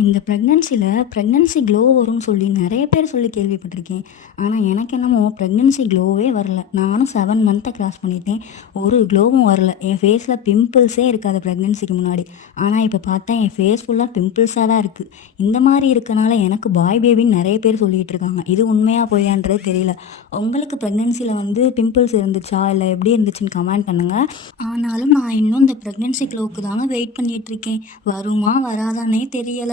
இந்த pregnancy glow வரும்னு சொல்லி நிறைய பேர் சொல்லி கேள்விப்பட்டிருக்கேன். ஆனால் எனக்கு என்னமோ ப்ரெக்னன்சி க்ளோவே வரல. நானும் 7 மந்த்தை கிராஸ் பண்ணிட்டேன். ஒரு க்ளோவும் வரல. என் ஃபேஸில் பிம்பிள்ஸே இருக்காது ப்ரெக்னன்சிக்கு முன்னாடி. ஆனால் இப்போ பார்த்தா என் ஃபேஸ் ஃபுல்லாக பிம்பிள்ஸாக தான் இருக்குது. இந்த மாதிரி இருக்கனால எனக்கு பாய் பேபின்னு நிறைய பேர் சொல்லிகிட்டு இருக்காங்க. இது உண்மையாக போயான்றது தெரியல. உங்களுக்கு ப்ரெக்னன்சியில் வந்து பிம்பிள்ஸ் இருந்துச்சா இல்லை எப்படி இருந்துச்சுன்னு கமெண்ட் பண்ணுங்கள். ஆனாலும் நான் இன்னும் இந்த ப்ரெக்னன்சி க்ளோவுக்கு தாங்க வெயிட் பண்ணிகிட்ருக்கேன். வருமா வராதானே தெரியல.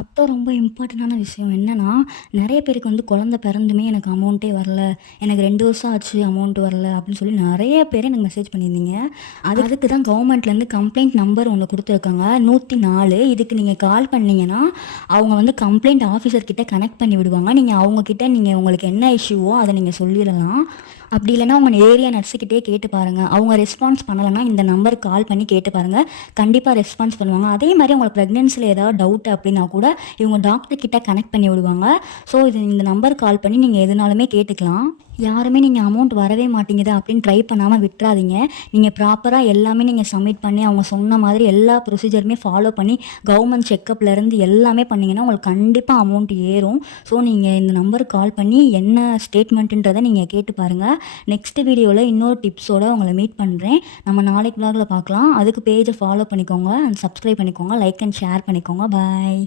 அப்போ ரொம்ப இம்பார்ட்டண்டான விஷயம் என்னென்னா, நிறைய பேருக்கு வந்து குழந்த பிறந்துமே எனக்கு அமௌண்ட்டே வரல, எனக்கு 2 வருஷம் ஆச்சு அமௌண்ட் வரல அப்படின்னு சொல்லி நிறைய பேர் எனக்கு மெசேஜ் பண்ணியிருந்தீங்க. அதுக்கு தான் கவர்மெண்ட்லேருந்து கம்ப்ளைண்ட் நம்பர் ஒன்று கொடுத்துருக்காங்க, 104. இதுக்கு நீங்கள் கால் பண்ணிங்கன்னா அவங்க வந்து கம்ப்ளைண்ட் ஆஃபீஸர்கிட்ட கனெக்ட் பண்ணி விடுவாங்க. நீங்கள் அவங்கக்கிட்ட உங்களுக்கு என்ன இஷ்யூவோ அதை நீங்கள் சொல்லிடலாம். அப்படி இல்லைனா உங்கள் ஏரியா நர்ஸுக்கிட்டே கேட்டு பாருங்கள். அவங்க ரெஸ்பான்ஸ் பண்ணலைன்னா இந்த நம்பருக்கு கால் பண்ணி கேட்டு பாருங்கள். கண்டிப்பாக ரெஸ்பான்ஸ் பண்ணுவாங்க. அதே மாதிரி உங்களுக்கு ப்ரெக்னென்சியில் ஏதாவது டவுட் அப்படின்னா கூட இவங்க டாக்டர்கிட்ட கனெக்ட் பண்ணி விடுவாங்க. ஸோ இந்த நம்பருக்கு கால் பண்ணி நீங்கள் எதுனாலுமே கேட்டுக்கலாம். யாருமே நீங்கள் அமௌண்ட் வரவே மாட்டேங்குது அப்படின்னு ட்ரை பண்ணாமல் விட்டுறாதீங்க. நீங்கள் ப்ராப்பராக எல்லாமே நீங்கள் சப்மிட் பண்ணி அவங்க சொன்ன மாதிரி எல்லா ப்ரொசீஜருமே ஃபாலோ பண்ணி கவர்மெண்ட் செக்கப்லேருந்து எல்லாமே பண்ணிங்கன்னா உங்களுக்கு கண்டிப்பாக அமௌண்ட் ஏறும். ஸோ நீங்கள் இந்த நம்பருக்கு கால் பண்ணி என்ன ஸ்டேட்மெண்ட்டுன்றதை நீங்கள் கேட்டு பாருங்கள். நெக்ஸ்ட் வீடியோவில் இன்னொரு டிப்ஸோடு உங்களை மீட் பண்ணுறேன். நம்ம நாளைக்கு vlogல பார்க்கலாம். அதுக்கு பேஜை ஃபாலோ பண்ணிக்கோங்க அண்ட் சப்ஸ்கிரைப் பண்ணிக்கோங்க. லைக் அண்ட் ஷேர் பண்ணிக்கோங்க. பாய்.